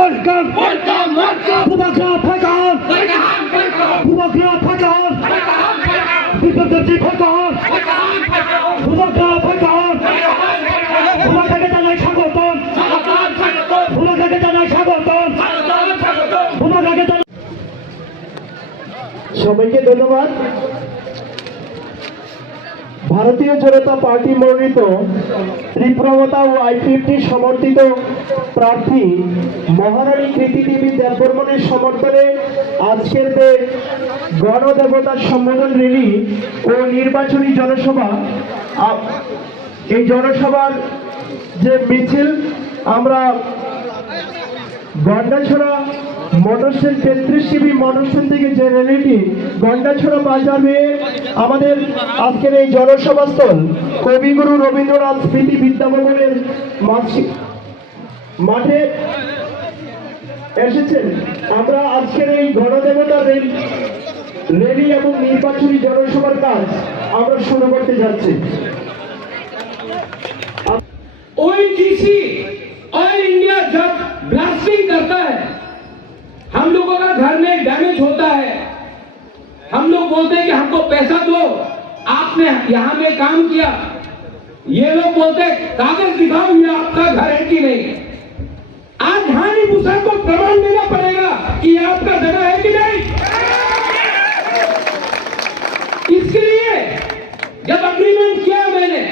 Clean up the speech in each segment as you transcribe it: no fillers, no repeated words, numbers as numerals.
Welcome, Bumagla Pagan, Bumagla Pagan, Bumagla Pagan, Bumagla Pagan, Bumagla Tanai Shagoton, Bumagla Tanai Shagoton, Bumagla Tanai. সবাইকে ধন্যবাদ। ভারতীয় জনতা party মনোনীত ত্রিপুরামতা ও I-50 সমর্থিত প্রার্থী মহারানী কৃতি দেবী দেববর্মনের সমর্থনে আজকের যে গণদেবতার সম্মেলন র্যালি ও নির্বাচনী জনসভা, এই জনসভার যে মিছিল আমরা গন্ডাছড়া মোটরস্ট্যান্ড 33 সিবি মোটরস্ট্যান্ড থেকে যে র্যালিটি গন্ডাছড়া বাজার হয়ে আমাদের আজকের এই জনসভাস্থল কবিগুরু রবীন্দ্রনাথ স্মৃতি বিদ্যাভবনের মাঠে এসেছেন। আমরা আজকের এই গণদেবতার র্যালি এবং নির্বাচনী জনসভার কাজ আমরা শুরু করতে যাচ্ছি। ओएनजीसी ऑयल इंडिया जब ब्लास्टिंग करता है, हम लोगों का घर में डैमेज होता है, हम लोग बोलते हैं कि हमको पैसा दो, आपने यहां में काम किया। ये लोग बोलते हैं कागज दिखाओ ये आपका घर है कि नहीं। आज हानि भूषण को प्रमाण देना पड़ेगा कि ये आपका जगह है कि नहीं। इसके लिए जब अग्रीमेंट किया मैंने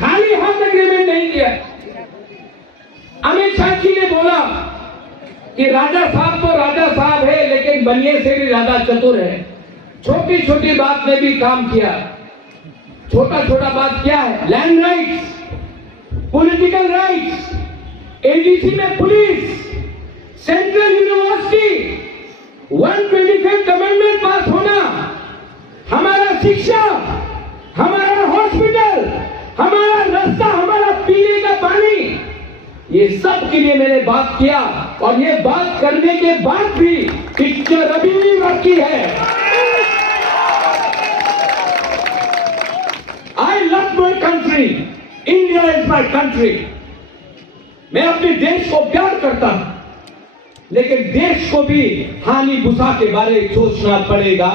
खाली हाथ एग्रीमेंट नहीं किया। अमित शाह जी ने बोला कि राजा साहब तो राजा साहब है लेकिन बनिए से भी ज्यादा चतुर है। छोटी छोटी बात में भी काम किया। छोटा छोटा बात क्या है? Land rights, political rights, ADC में police, central university, 125th amendment pass होना, हमारा शिक्षा, हमारा हॉस्पिटल, हमारा रास्ता, हमारा पीने का पानी, ये सब के लिए मैंने बात किया। और ये बात करने के बाद भी पिक्चर अभी भी बाकी है। I love my country, India is my country. मैं अपने देश को प्यार करता हूं, लेकिन देश को भी हानि भूसा के बारे में सोचना पड़ेगा।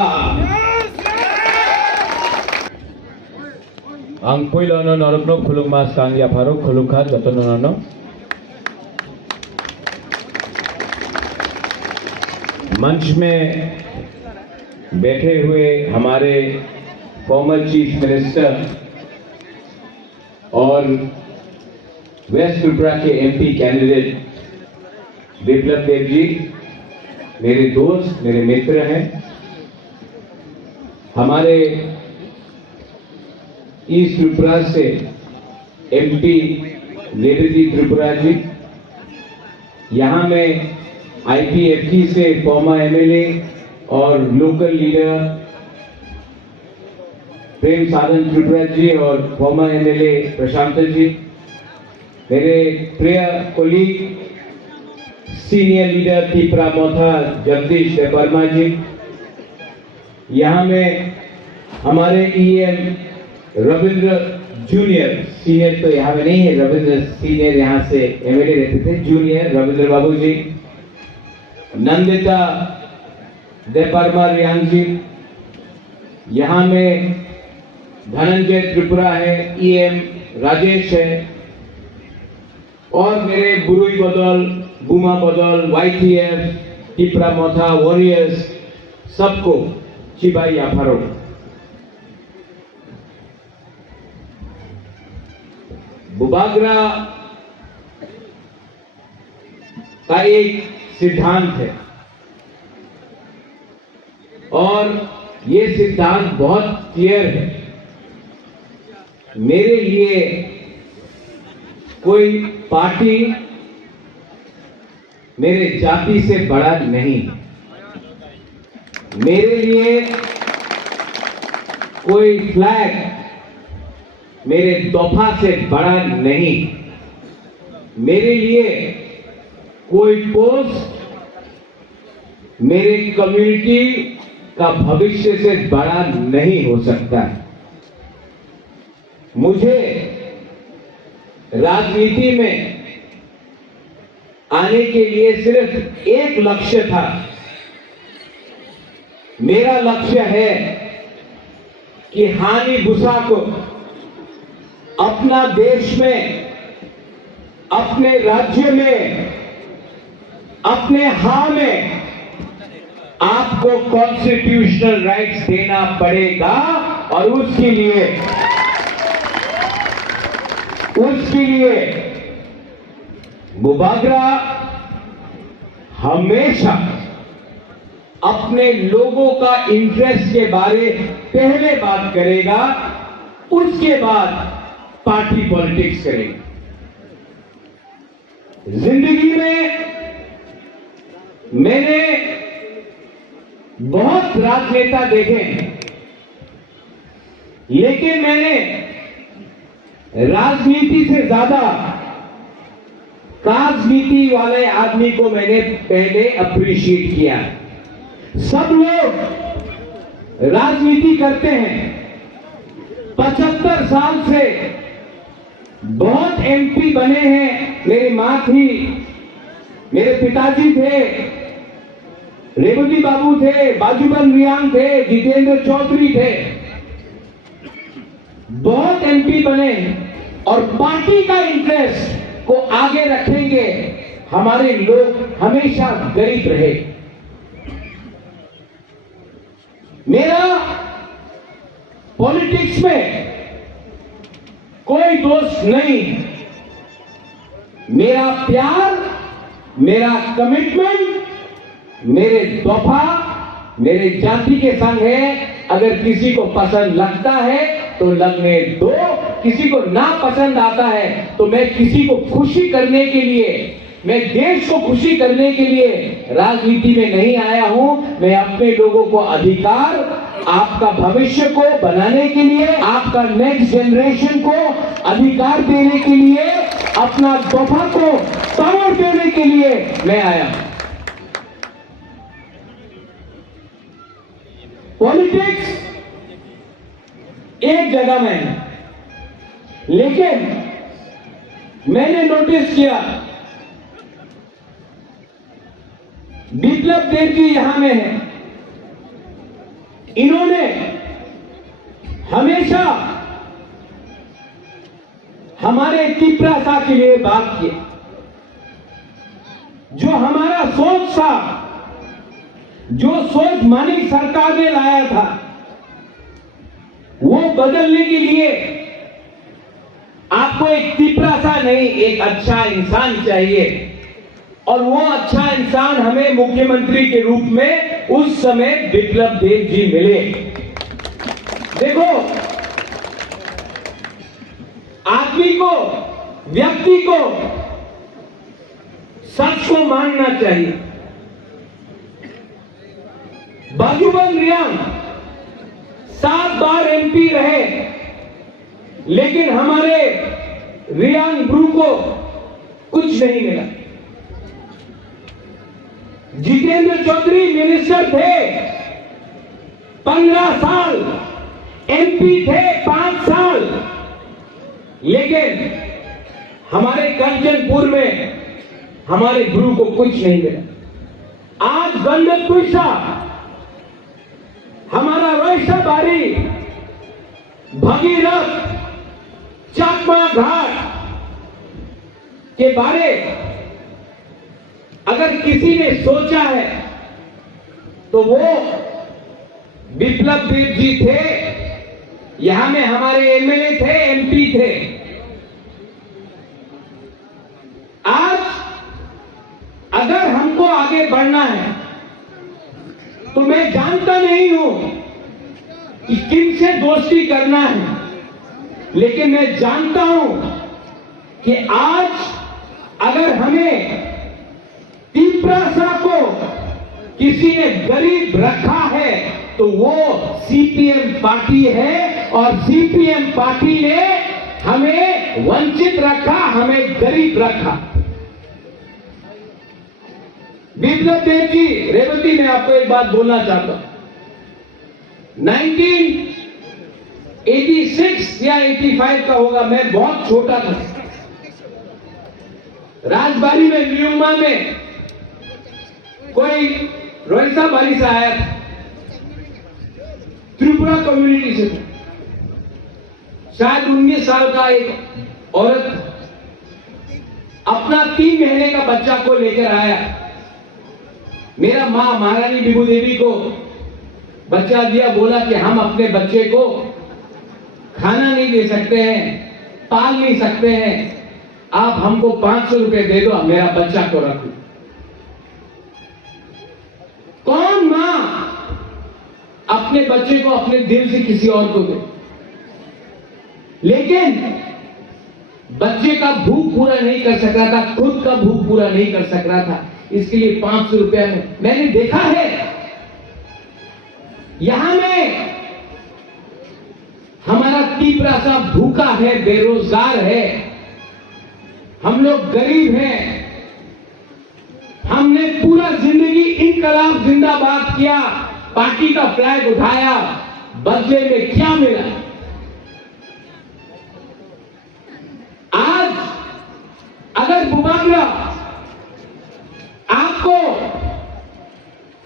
Ang puilono norokno khulung mas kang ya pharo khulukha jotonono मंच में बैठे हुए हमारे फॉर्मर चीफ मिनिस्टर और वेस्ट त्रिपुरा के MP कैंडिडेट विप्लव देव जी मेरे दोस्त, मेरे मित्र हैं। हमारे ईस्ट त्रिपुरा से MP लेबेदी त्रिपुरा जी, यहाँ में IPFT से फॉर्मर MLA और लोकल लीडर प्रेम साधन त्रिपुरा जी और फॉर्मर MLA प्रशांत जी, मेरे प्रिय colleague senior leader Tipra Motha Jagadish Debbarma ji, यहाँ में हमारे EM रविंद्र जूनियर, सीनियर तो यहाँ में नहीं है, रविंद्र सीनियर यहाँ से MLA रहते थे, जूनियर रविंद्र बाबू जी, नंदिता देवर्मा रियांग जी, यहाँ में धनंजय त्रिपुरा है, EM राजेश है, और मेरे बुरुई बदल, बुमा बदल, YTF, टिपरामोथा वॉरियर्स, सबको चिबाई आभारो। बुबागरा का एक सिद्धांत है और ये सिद्धांत बहुत क्लियर है। मेरे लिए कोई पार्टी मेरे जाति से बड़ा नहीं, मेरे लिए कोई फ्लैग मेरे तोहफा से बड़ा नहीं, मेरे लिए कोई पोस्ट मेरे कम्युनिटी का भविष्य से बड़ा नहीं हो सकता है। मुझे राजनीति में आने के लिए सिर्फ एक लक्ष्य था। मेरा लक्ष्य है कि हानि भूसा को अपना देश में, अपने राज्य में, अपने में आपको कॉन्स्टिट्यूशनल राइट्स देना पड़ेगा और उसके लिए मुबागरा हमेशा अपने लोगों का इंटरेस्ट के बारे पहले बात करेगा, उसके बाद पार्टी पॉलिटिक्स करेगा। जिंदगी में मैंने बहुत राजनेता देखे हैं, लेकिन मैंने राजनीति से ज्यादा राजनीति वाले आदमी को मैंने पहले अप्रिशिएट किया। सब लोग राजनीति करते हैं, 75 साल से बहुत एमपी बने हैं। मेरी मां थी, मेरे पिताजी थे, रेवती बाबू थे, बाजूबन रियांग थे, जितेंद्र चौधरी थे, बहुत एमपी बने और पार्टी का इंटरेस्ट को आगे रखेंगे। हमारे लोग हमेशा गरीब रहे। मेरा पॉलिटिक्स में कोई दोस्त नहीं। मेरा प्यार, मेरा कमिटमेंट, मेरे तोहफा मेरे जाति के संग है। अगर किसी को पसंद लगता है तो लगने दो, किसी को ना पसंद आता है तो मैं किसी को खुशी करने के लिए, मैं देश को खुशी करने के लिए राजनीति में नहीं आया हूं। मैं अपने लोगों को अधिकार, आपका भविष्य को बनाने के लिए, आपका नेक्स्ट जनरेशन को अधिकार देने के लिए, अपना तोहफा को पावर देने के लिए मैं आया हूं। पॉलिटिक्स एक जगह में है, लेकिन मैंने नोटिस किया बिप्लब देव जी यहां में है। इन्होंने हमेशा हमारे तिपरासा के लिए बात की। जो हमारा सोच था, जो सोच मानिक सरकार ने लाया था, वो बदलने के लिए आपको एक तिपरासा नहीं, एक अच्छा इंसान चाहिए। और वो अच्छा इंसान हमें मुख्यमंत्री के रूप में उस समय बिप्लब देव जी मिले। देखो, आदमी को, व्यक्ति को सच को मानना चाहिए। बाजूबन रियांग 7 बार एमपी रहे, लेकिन हमारे रियांग ब्रू को कुछ नहीं मिला। जितेंद्र चौधरी मिनिस्टर थे 15 साल, एमपी थे 5 साल, लेकिन हमारे कंचनपुर में हमारे गुरु को कुछ नहीं मिला। आज गंडकपुर हमारा वैश्यबारी, भगीरथ, चाकमा घाट के बारे अगर किसी ने सोचा है तो वो बिप्लब देव जी थे। यहां में हमारे एमएलए थे, एमपी थे। आज अगर हमको आगे बढ़ना है तो मैं जानता नहीं हूं कि किनसे दोस्ती करना है, लेकिन मैं जानता हूं कि आज अगर हमें तिपरासा को किसी ने गरीब रखा है तो वो सीपीएम पार्टी है, और सीपीएम पार्टी ने हमें वंचित रखा, हमें गरीब रखा। बिप्लब देव जी, रेवती, मैं आपको एक बात बोलना चाहता हूं। 1986 या 85 का होगा, मैं बहुत छोटा था। राजबाड़ी में न्यूमा में कोई रोहिसा बारी से आया था, त्रिपुरा कम्युनिटी से, शायद 19 साल का एक औरत अपना 3 महीने का बच्चा को लेकर आया। मेरा मां महारानी विभू देवी को बच्चा दिया, बोला कि हम अपने बच्चे को खाना नहीं दे सकते हैं, पाल नहीं सकते हैं, आप हमको 500 रुपए दे दो, मेरा बच्चा को रखो। कौन मां अपने बच्चे को अपने दिल से किसी और को दे? लेकिन बच्चे का भूख पूरा नहीं कर सक रहा था, खुद का भूख पूरा नहीं कर सक रहा था, इसके लिए 500 रुपया में मैंने देखा है। यहां में हमारा तीपरा सा भूखा है, बेरोजगार है, हम लोग गरीब हैं, हमने पूरा जिंदगी इनकलाब जिंदाबाद किया, पार्टी का फ्लैग उठाया, बदले में क्या मिला? आज अगर बुबागरा आपको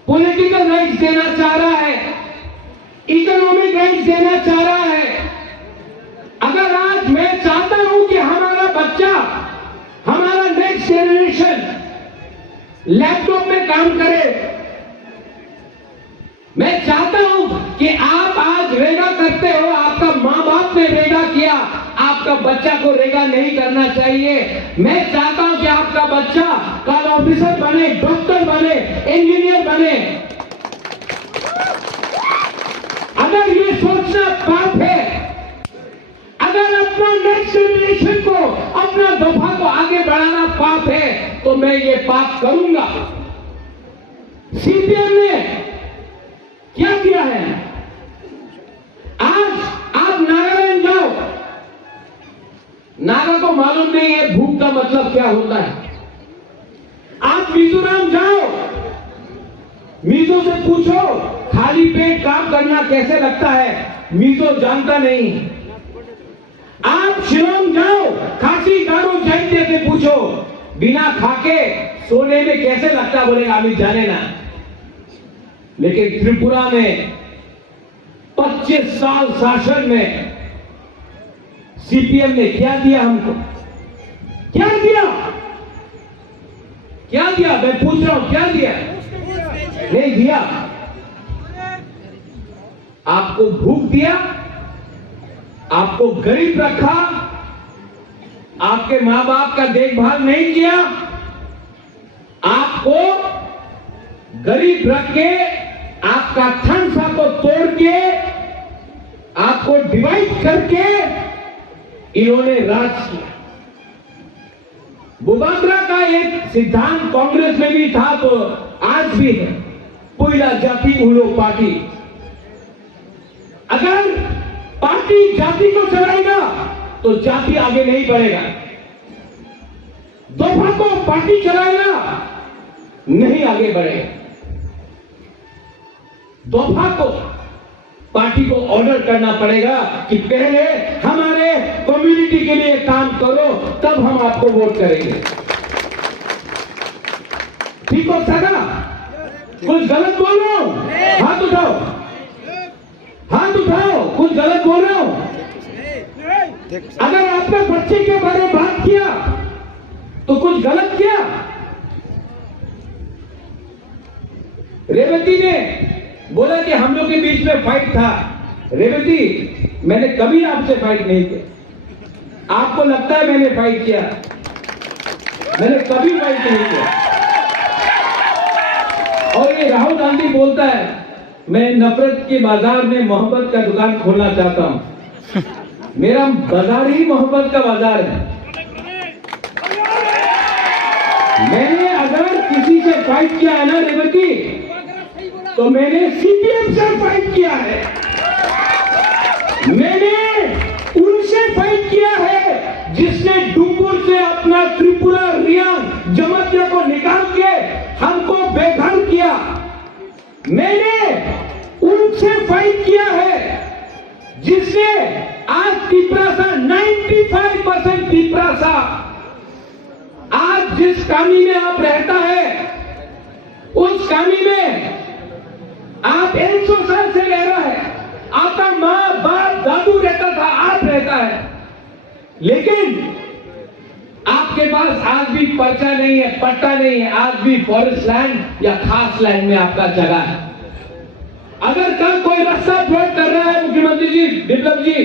पॉलिटिकल राइट्स देना चाह रहा है, इकोनॉमिक राइट्स देना चाह रहा है, अगर आज मैं चाहता हूं कि हमारा बच्चा, हमारा नेक्स्ट जनरेशन लैपटॉप में काम करे, मैं चाहता हूं कि आप आज रेगा करते हो, आपका मां बाप ने रेगा किया, आपका बच्चा को रेगा नहीं करना चाहिए। मैं चाहता हूं कि आपका बच्चा कल ऑफिसर बने, डॉक्टर बने, इंजीनियर बने। अगर ये सोचना पाप है, अगर अपना नेक्स्ट जनरेशन को, अपना दफा को आगे बढ़ाना पाप है, तो मैं ये पाप करूंगा। सीपीएम ने क्या किया है? आज आप नागालैंड जाओ, नागा को मालूम नहीं है भूख का मतलब क्या होता है। आप मिजोरम जाओ, मिजो से पूछो खाली पेट काम करना कैसे लगता है, मिजो जानता नहीं। आप शिलोंग जाओ, खासी गारो चैत्य से पूछो बिना खाके सोने में कैसे लगता, बोलेगा अभी जाने ना। लेकिन त्रिपुरा में 25 साल शासन में सीपीएम ने क्या दिया हमको? क्या दिया? क्या दिया? मैं पूछ रहा हूं, क्या दिया? नहीं दिया। आपको भूख दिया, आपको गरीब रखा, आपके मां बाप का देखभाल नहीं किया, आपको गरीब रख के, आपका थनसा को तोड़ के, आपको डिवाइड करके इन्होंने राज किया। बुबागरा का एक सिद्धांत कांग्रेस में भी था, तो आज भी है, पुइला जाति उलो पार्टी। अगर पार्टी जाति को चलाएगा तो जाति आगे नहीं बढ़ेगा, दोफा को पार्टी चलाएगा नहीं आगे बढ़ेगा। दोफा को पार्टी को ऑर्डर करना पड़ेगा कि पहले हमारे कम्युनिटी के लिए काम करो, तब हम आपको वोट करेंगे। ठीक हो सका? कुछ गलत बोल रहा हूं? हाथ उठाओ, हाथ उठाओ, कुछ गलत बोल रहा हूं? अगर आपने बच्चे के बारे में बात किया तो कुछ गलत किया। रेवती ने बोला कि हम लोग के बीच में फाइट था। रेवती, मैंने कभी आपसे फाइट नहीं किया। आपको लगता है मैंने फाइट किया? मैंने कभी फाइट नहीं किया। और ये राहुल गांधी बोलता है मैं नफरत के बाजार में मोहब्बत का दुकान खोलना चाहता हूं। मेरा बाजार ही मोहब्बत का बाजार है। मैंने अगर किसी से फाइट किया है ना रेवती, तो मैंने सीपीएम से फाइट किया है, मैंने उनसे फाइट किया है जिसने डुम्बुर से अपना त्रिपुरा रियांग जमतिया को निकाल के हमको बेघर किया। मैंने उनसे फाइट किया है जिसने आज तिपरासा 95% तिपरासा आज जिस कामी में आप रहता है उस कामी में आप 100 साल से रह रहा है, आपका माँ बाप दादू रहता था, आप रहता है, लेकिन आपके पास आज भी पर्चा नहीं है, पट्टा नहीं है, आज भी फॉरेस्ट लैंड या खास लैंड में आपका जगह है। अगर कल कोई रास्ता ब्लॉक कर रहा है मुख्यमंत्री जी, बिप्लब जी,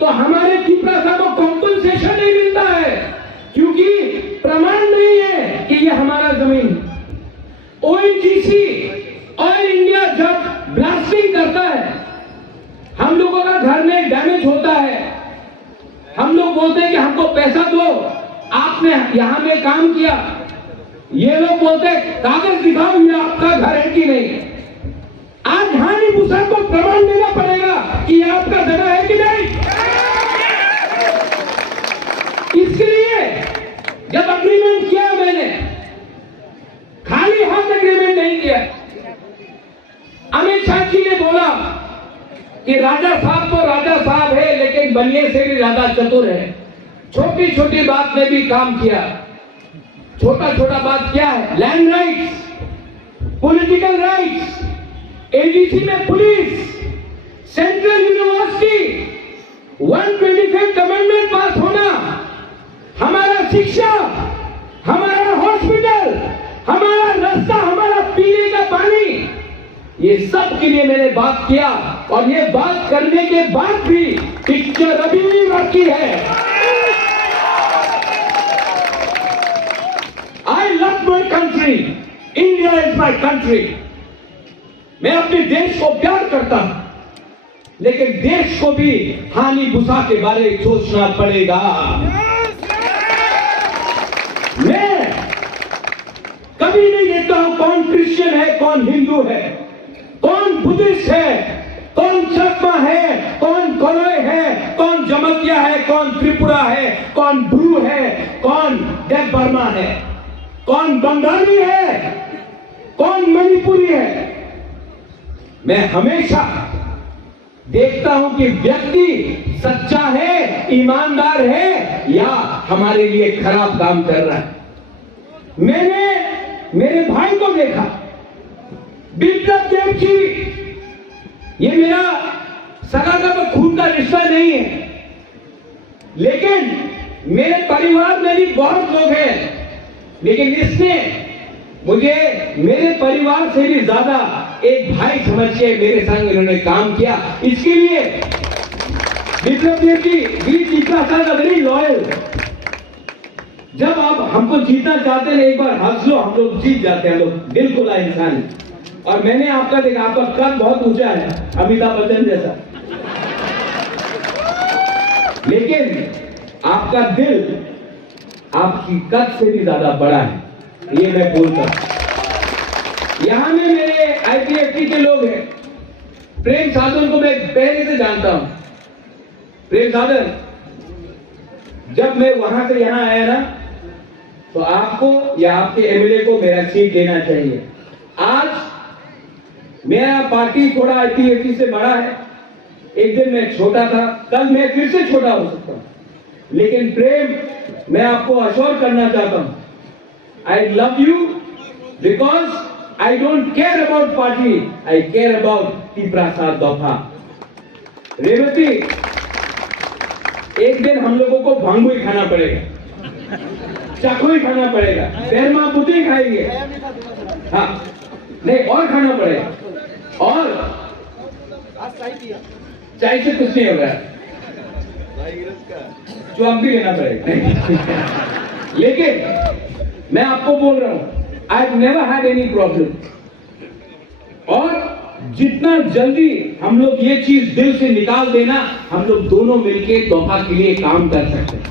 तो हमारे त्रिपुरा साहब को कॉम्पनसेशन नहीं मिलता है, क्योंकि प्रमाण नहीं है कि ये हमारा जमीन। ओएनजीसी ऑयल इंडिया जब ब्लास्टिंग करता है, हम लोगों का घर में डैमेज होता है, हम लोग बोलते हैं कि हमको पैसा दो, आपने यहां में काम किया, ये लोग बोलते हैं कागज दिखाओ ये आपका घर है कि नहीं। आज हानि भूषण को प्रमाण देना पड़ेगा कि ये आपका जगह है कि नहीं। इसके लिए जब अग्रीमेंट किया मैंने, खाली हाथ एग्रीमेंट नहीं किया। अमित शाह जी ने बोला कि राजा साहब तो राजा साहब है, लेकिन बनिए से भी ज्यादा चतुर है। छोटी छोटी बात में भी काम किया। छोटा छोटा बात क्या है? Land rights, political rights, ADC में police, central university, 125th amendment pass होना, हमारा शिक्षा, हमारा हॉस्पिटल, हमारा रास्ता, हमारा पीने का पानी, ये सब के लिए मैंने बात किया। और ये बात करने के बाद भी पिक्चर अभी भी बाकी है। I love my country, India is my country. मैं अपने देश को प्यार करता हूं, लेकिन देश को भी हानि भूसा के बारे में सोचना पड़ेगा। मैं कभी नहीं देखता हूं कौन क्रिश्चियन है, कौन हिंदू है, कौन बुद्धिस्ट है, कौन चकमा है, कौन कोलोय है, कौन जमतिया है, कौन त्रिपुरा है, कौन ब्रू है, कौन देव बर्मा है, कौन बंगाली है, कौन मणिपुरी है। मैं हमेशा देखता हूं कि व्यक्ति सच्चा है, ईमानदार है, या हमारे लिए खराब काम कर रहा है। मैंने मेरे भाई को देखा, बिप्लब देव जी, ये मेरा सगा का खून का रिश्ता नहीं है, लेकिन मेरे परिवार में भी बहुत लोग हैं, लेकिन इसने मुझे मेरे परिवार से भी ज्यादा एक भाई समझ के मेरे संग इन्होंने काम किया। इसके लिए बिप्लब देव जी, वी तीसरा साल वेरी लॉयल। जब आप हमको जीतना चाहते हैं, एक बार हंस लो, हम लोग जीत जाते हैं, हम लोग दिल खुला इंसान। और मैंने आपका देखा, आपका कद बहुत ऊंचा है, अमिताभ बच्चन जैसा, लेकिन आपका दिल आपकी कद से भी ज्यादा बड़ा है, ये मैं बोलता हूं। यहां में मेरे आईपीएफटी के लोग हैं। प्रेम साधन को मैं पहले से जानता हूं। प्रेम साधन, जब मैं वहां से यहां आया ना, तो आपको या आपके एमएलए को मेरा सीट देना चाहिए। आज मेरा पार्टी थोड़ा आईपीएफटी से बड़ा है, एक दिन मैं छोटा था, कल मैं फिर से छोटा हो सकता हूं, लेकिन प्रेम, मैं आपको अश्योर करना चाहता हूं, I love you because I don't care about party, I care about Tripura साथ दफा। रेवती, एक दिन हम लोगों को भांगू ही खाना पड़ेगा, चाकू ही खाना पड़ेगा, बेरमा बुद्धि खाएंगे, हाँ नहीं और खाना पड़ेगा, और चाय से कुछ नहीं होगा, जो आप भी लेना पड़ेगा। लेकिन मैं आपको बोल रहा हूं, I have never had any problem. और जितना जल्दी हम लोग ये चीज दिल से निकाल देना, हम लोग दोनों मिलके तोहफा के लिए काम कर सकते हैं।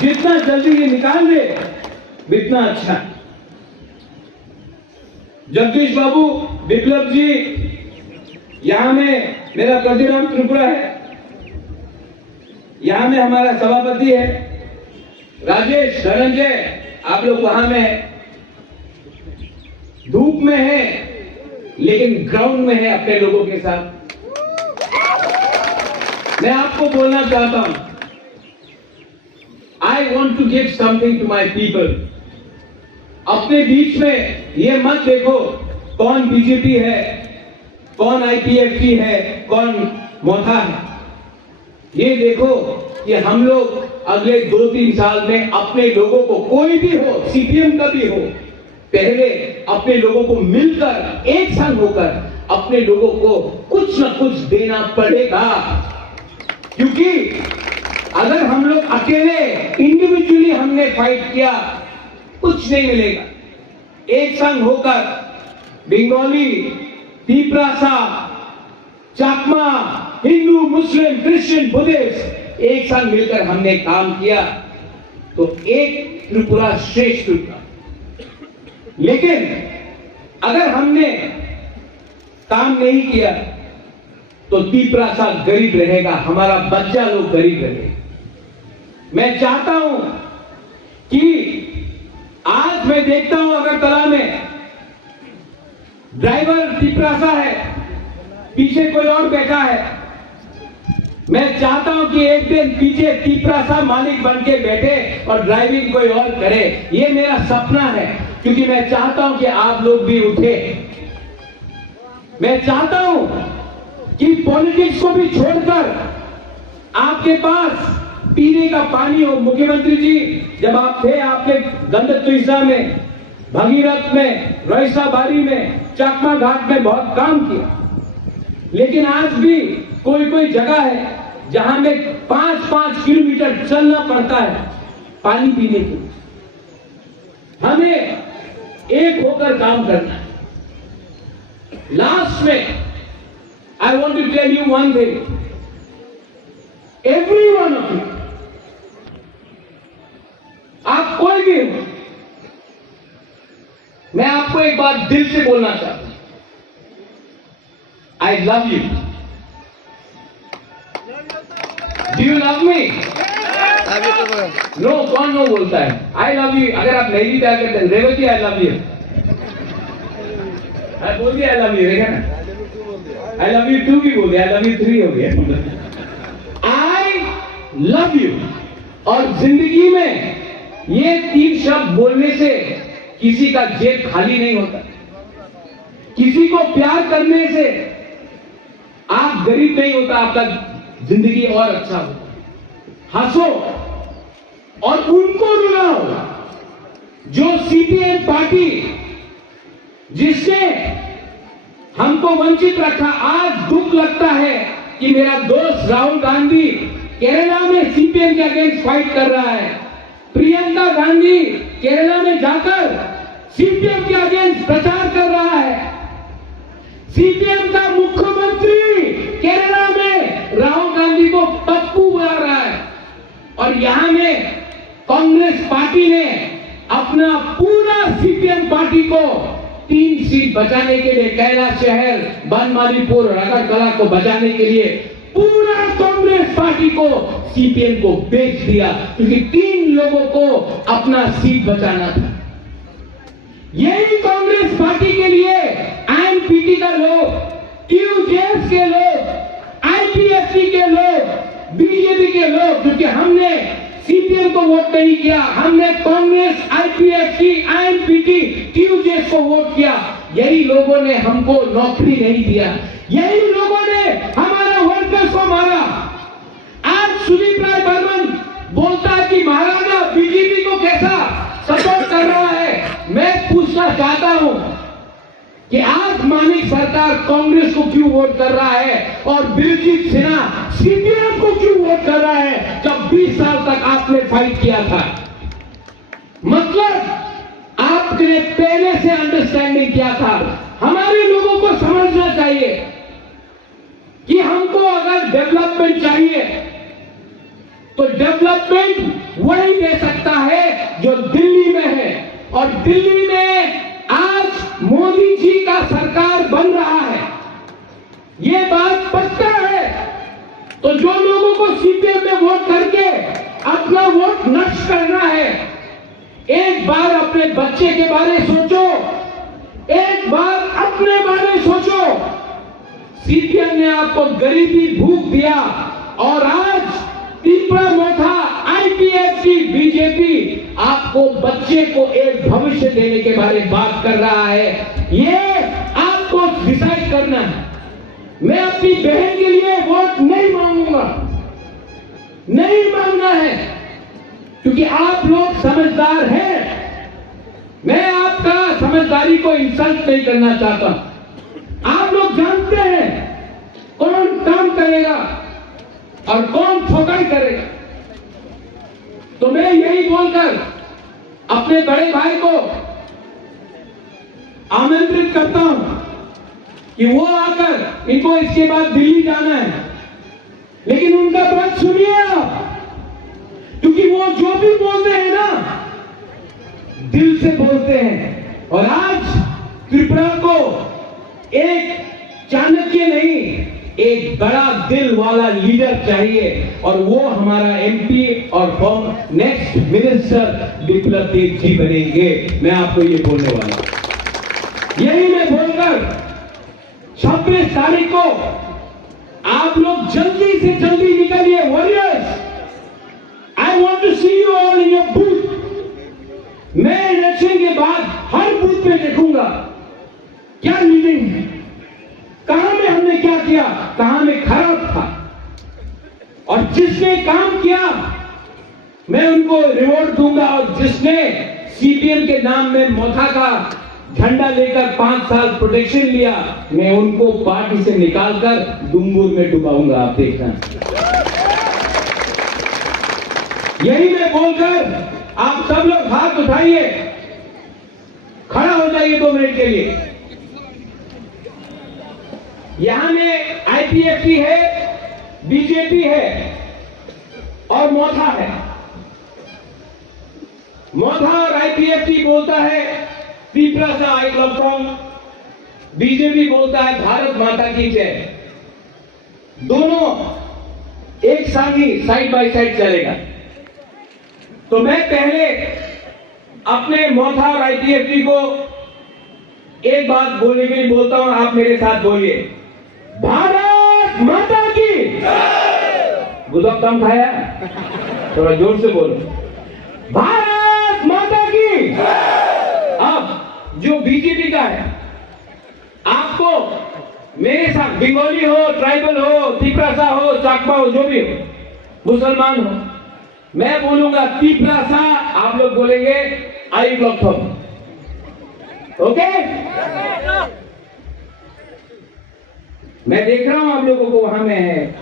जितना जल्दी ये निकाल दे उतना अच्छा। जगदीश बाबू, बिप्लब जी, यहां में मेरा प्रतिराम त्रिपुरा है, यहां में हमारा सभापति है राजेश धनंजय, आप लोग वहां में धूप में है, लेकिन ग्राउंड में है अपने लोगों के साथ। मैं आपको बोलना चाहता हूं, I want to give something to my people. अपने बीच में ये मत देखो कौन बीजेपी है, कौन आईपीएफटी है, कौन मोथा है। ये देखो कि हम लोग अगले 2-3 साल में अपने लोगों को, कोई भी हो, सीपीएम का भी हो, पहले अपने लोगों को मिलकर एक संग होकर अपने लोगों को कुछ न कुछ देना पड़ेगा। क्योंकि अगर हम लोग अकेले इंडिविजुअली हमने फाइट किया, कुछ नहीं मिलेगा। एक संग होकर बंगाली, तिपरासा, चाकमा, हिंदू, मुस्लिम, क्रिश्चियन, बुद्धिस्ट एक संग मिलकर हमने काम किया तो एक त्रिपुरा श्रेष्ठ त्रिपुरा। लेकिन अगर हमने काम नहीं किया तो तिपरासा गरीब रहेगा, हमारा बच्चा लोग गरीब रहेगा। मैं चाहता हूं कि आज मैं देखता हूं अगरतला में ड्राइवर तिपरासा है, पीछे कोई और बैठा है। मैं चाहता हूं कि एक दिन पीछे तिपरासा मालिक बन के बैठे और ड्राइविंग कोई और करे। ये मेरा सपना है, क्योंकि मैं चाहता हूं कि आप लोग भी उठे। मैं चाहता हूं कि पॉलिटिक्स को भी छोड़कर आपके पास पीने का पानी हो। मुख्यमंत्री जी जब आप थे, आपने गंडक में, भगीरथ में, रईसाबारी में, चाकमा घाट में बहुत काम किया। लेकिन आज भी कोई कोई जगह है जहां में 5-5 किलोमीटर चलना पड़ता है पानी पीने के लिए। हमें एक होकर काम करना है। लास्ट में I want to tell you one thing, every one of you, आप कोई भी हो, मैं आपको एक बात दिल से बोलना चाहता हूं, I love you. Do you love me? No, कौन नो बोलता है? I love you. अगर आप नहीं भी प्यार करते, रेवती आई लव यू, बोल दिया आई लव यू, देखा ना? आई लव यू 2 भी बोल दिया, आई लव यू 3 हो गया। आई लव यू। और जिंदगी में ये 3 शब्द बोलने से किसी का जेब खाली नहीं होता। किसी को प्यार करने से आप गरीब नहीं होता, आपका जिंदगी और अच्छा होता। हंसो और उनको रुलाओ जो सीपीएम पार्टी जिसने हमको वंचित रखा। आज दुख लगता है कि मेरा दोस्त राहुल गांधी केरला में सीपीएम के अगेंस्ट फाइट कर रहा है। प्रियंका गांधी केरला में जाकर सीपीएम के अगेंस्ट प्रचार कर रहा है। सीपीएम का मुख्यमंत्री केरला में राहुल गांधी को पप्पू बुला रहा है। और यहां में कांग्रेस पार्टी ने अपना पूरा सीपीएम पार्टी को 3 सीट बचाने के लिए, कैलाश शहर, बनमालीपुर, अगरतला को बचाने के लिए पूरा कांग्रेस पार्टी को सीपीएम को बेच दिया, क्योंकि 3 लोगों को अपना सीट बचाना था। यही कांग्रेस पार्टी के लिए आईएनपीटी का लोग, टीयूजेएस के लोग, आईपीएफटी के लोग, बीजेपी के लोग, क्योंकि हमने सीपीएम को वोट नहीं किया, हमने कांग्रेस, आईपीएफटी, आईएनपीटी, टीयूजेएस को वोट किया। यही लोगों ने हमको नौकरी नहीं दिया, यही लोगों ने हमारा वर्कर्स को मारा। आज सुदीप राय बर्मन बोलता है कि महाराजा बीजेपी को कैसा सपोर्ट कर रहा है। मैं पूछना चाहता हूं कि आज मानिक सरकार कांग्रेस को क्यों वोट कर रहा है और बिरजीत सिन्हा सीपीएम को क्यों वोट कर रहा है, जब 20 साल तक आपने फाइट किया था। मतलब आपने पहले से अंडरस्टैंडिंग किया था। हमारे लोगों को समझना चाहिए कि हमको अगर डेवलपमेंट चाहिए तो डेवलपमेंट वही दे सकता है जो दिल्ली में है। और दिल्ली में आज मोदी जी का सरकार बन रहा है, ये बात पक्का है। तो जो लोगों को सीपीएम में वोट करके अपना वोट नष्ट करना है, एक बार अपने बच्चे के बारे सोचो, एक बार अपने बारे सोचो। सीपीएम ने आपको गरीबी भूख दिया और आज त्रिपुरा मोथा आईपीएफटी बीजेपी आपको बच्चे को एक भविष्य देने के बारे में बात कर रहा है, ये आपको डिसाइड करना है। मैं अपनी बहन के लिए वोट नहीं मांगूंगा, नहीं मांगना है, क्योंकि आप लोग समझदार हैं। मैं आपका समझदारी को इंसल्ट नहीं करना चाहता। आप लोग जानते हैं कौन काम करेगा और कौन ठोकर करेगा। तो मैं यही बोलकर अपने बड़े भाई को आमंत्रित करता हूं कि वो आकर, इनको इसके बाद दिल्ली जाना है, लेकिन उनका बात सुनिए आप, क्योंकि वो जो भी बोलते हैं ना, दिल से बोलते हैं। और आज त्रिपुरा को एक चाणक्य नहीं, एक बड़ा दिल वाला लीडर चाहिए, और वो हमारा एमपी और नेक्स्ट मिनिस्टर बिप्लब देव जी बनेंगे। मैं आपको ये बोलने वाला हूं। यही मैं बोलकर 26 तारीख को आप लोग जल्दी से जल्दी निकलिए। Warriors, I want to see you all in your booth. मैं इलेक्शन के बाद हर बूथ पे देखूंगा क्या लीडिंग है, कहां में हमने क्या किया, कहां में खराब था, और जिसने काम किया मैं उनको रिवॉर्ड दूंगा, और जिसने सीपीएम के नाम में मोथा का झंडा लेकर 5 साल प्रोटेक्शन लिया, मैं उनको पार्टी से निकालकर डुंगुर में डुबाऊंगा। आप देखना। यही मैं बोलकर आप सब लोग हाथ उठाइए, खड़ा हो जाइए 2 मिनट के लिए। यहां में आईपीएफटी है, बीजेपी है और मोथा है। मोथा और आईपीएफटी बोलता है त्रिपुरा सा आई लव, बीजेपी बोलता है भारत माता की जय। दोनों एक साथ ही साइड बाय साइड चलेगा। तो मैं पहले अपने मोथा और आईपीएफटी को एक बात बोलने के लिए बोलता हूं, आप मेरे साथ बोलिए, भारत माता की गुलाब कम खाया, थोड़ा जोर से बोलो, भारत माता की। अब जो बीजेपी का है, आपको मेरे साथ बंगाली हो, ट्राइबल हो, त्रिपुरा हो, चाकमा हो, जो भी हो, मुसलमान हो, मैं बोलूंगा त्रिपुरा, आप लोग बोलेंगे आई ब्लॉक थम। ओके? मैं देख रहा हूं आप लोगों को, वहां में है,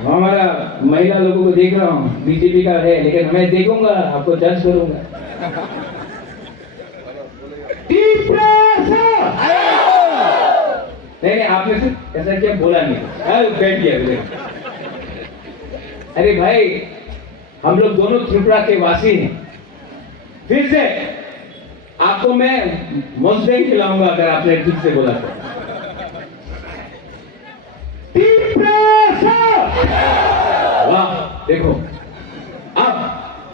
हमारा महिला लोगों को देख रहा हूं, बीजेपी का है, लेकिन मैं देखूंगा, आपको जज करूंगा। नहीं, आपने से ऐसा क्या बोला नहीं, बैठ गया। अरे भाई, हम लोग दोनों त्रिपुरा के वासी हैं। फिर से आपको मैं मोस्टैंग खिलाऊंगा अगर आपने ठीक से बोला तो। वाह, देखो, अब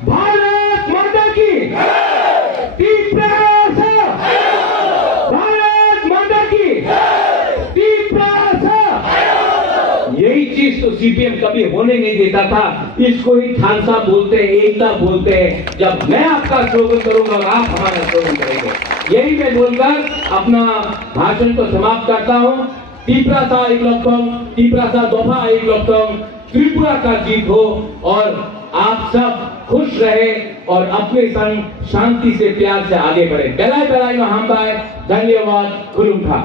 भारत माता की, भारत माता की, यही चीज तो सीपीएम कभी होने नहीं देता था। इसको ही खालसा बोलते हैं, एकता बोलते हैं। जब मैं आपका स्लोगन करूंगा और आप हमारा स्लोगन करेंगे। यही मैं बोलकर अपना भाषण को समाप्त करता हूं। त्रिपुरा सा एक लक्ष्य, त्रिपुरा सा दोफा एक लक्ष्य, त्रिपुरा का जीत हो, और आप सब खुश रहे और अपने संग शांति से, प्यार से आगे बढ़े। बेलाय बेलाय में हम बाय। धन्यवाद। खुलुम था।